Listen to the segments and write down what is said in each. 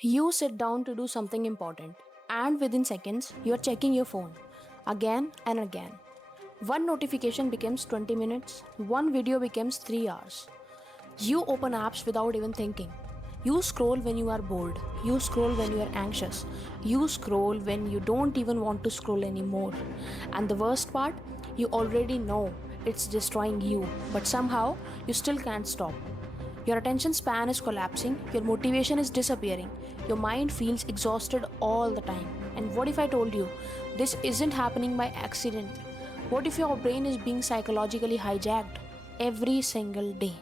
You sit down to do something important, and within seconds, you are checking your phone again and again. One notification becomes 20 minutes, one video becomes 3 hours. You open apps without even thinking. You scroll when you are bored, you scroll when you are anxious, you scroll when you don't even want to scroll anymore. And the worst part, you already know it's destroying you, but somehow you still can't stop. Your attention span is collapsing, your motivation is disappearing, your mind feels exhausted all the time. And what if I told you this isn't happening by accident? What if your brain is being psychologically hijacked every single day?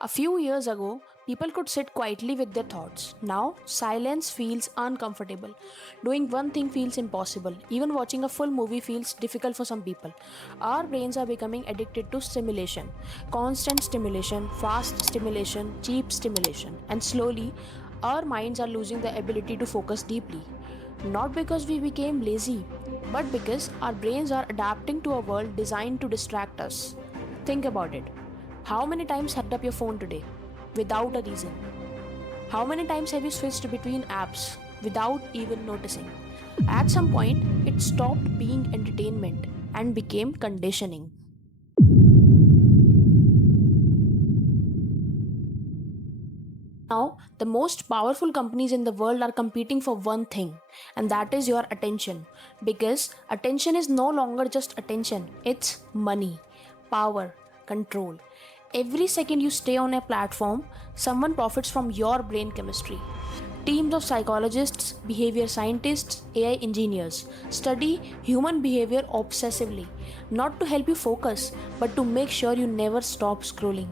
A few years ago, people could sit quietly with their thoughts. Now, silence feels uncomfortable. Doing one thing feels impossible. Even watching a full movie feels difficult for some people. Our brains are becoming addicted to stimulation, constant stimulation, fast stimulation, cheap stimulation, and slowly, our minds are losing the ability to focus deeply. Not because we became lazy, but because our brains are adapting to a world designed to distract us. Think about it. How many times have you up your phone today without a reason? How many times have you switched between apps without even noticing? At some point, it stopped being entertainment and became conditioning. Now, the most powerful companies in the world are competing for one thing, and that is your attention. Because attention is no longer just attention, it's money, power, control. Every second you stay on a platform, someone profits from your brain chemistry. Teams of psychologists, behavior scientists, AI engineers study human behavior obsessively, not to help you focus, but to make sure you never stop scrolling.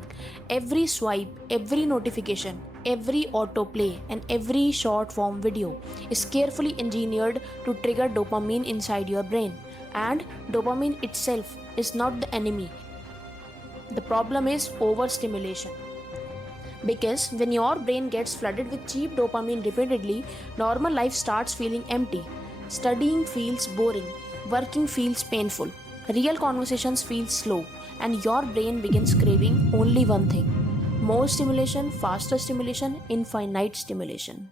Every swipe, every notification, every autoplay, and every short form video is carefully engineered to trigger dopamine inside your brain. And dopamine itself is not the enemy. The problem is overstimulation. Because when your brain gets flooded with cheap dopamine repeatedly, normal life starts feeling empty. Studying feels boring, working feels painful, real conversations feel slow, and your brain begins craving only one thing: more stimulation, faster stimulation, infinite stimulation.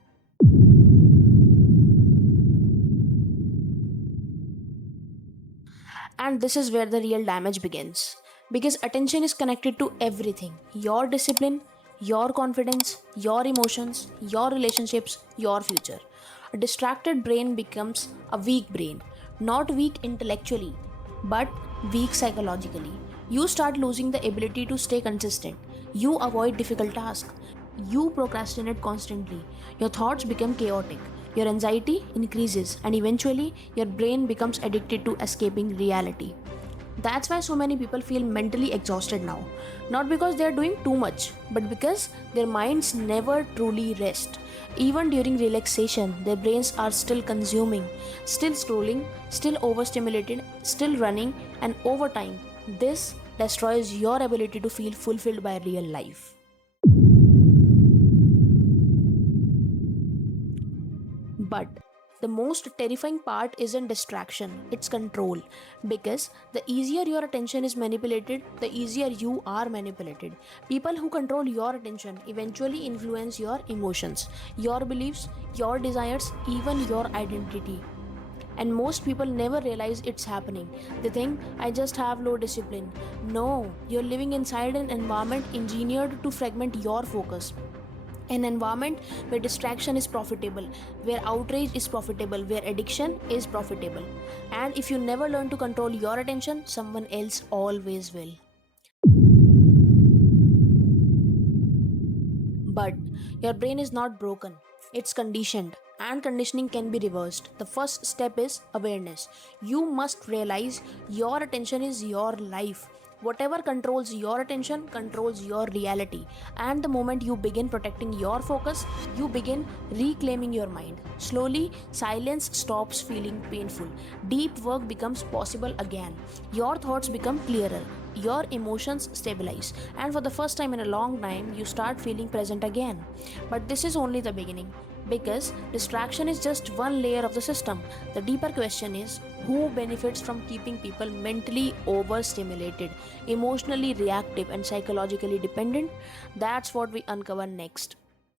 And this is where the real damage begins. Because attention is connected to everything: your discipline, your confidence, your emotions, your relationships, your future. A distracted brain becomes a weak brain, not weak intellectually, but weak psychologically. You start losing the ability to stay consistent. You avoid difficult tasks. You procrastinate constantly. Your thoughts become chaotic. Your anxiety increases, and eventually, your brain becomes addicted to escaping reality. That's why so many people feel mentally exhausted now. Not because they are doing too much, but because their minds never truly rest. Even during relaxation, their brains are still consuming, still scrolling, still overstimulated, still running, and over time, this destroys your ability to feel fulfilled by real life. But the most terrifying part isn't distraction, it's control. Because the easier your attention is manipulated, the easier you are manipulated. People who control your attention eventually influence your emotions, your beliefs, your desires, even your identity. And most people never realize it's happening. They think, I just have low discipline. No, you're living inside an environment engineered to fragment your focus. An environment where distraction is profitable, where outrage is profitable, where addiction is profitable. And if you never learn to control your attention, someone else always will. But your brain is not broken, it's conditioned, and conditioning can be reversed. The first step is awareness. You must realize your attention is your life. Whatever controls your attention controls your reality. And the moment you begin protecting your focus, you begin reclaiming your mind. Slowly, silence stops feeling painful. Deep work becomes possible again. Your thoughts become clearer. Your emotions stabilize. And for the first time in a long time, you start feeling present again. But this is only the beginning. Because distraction is just one layer of the system. The deeper question is who benefits from keeping people mentally overstimulated, emotionally reactive, and psychologically dependent? That's what we uncover next.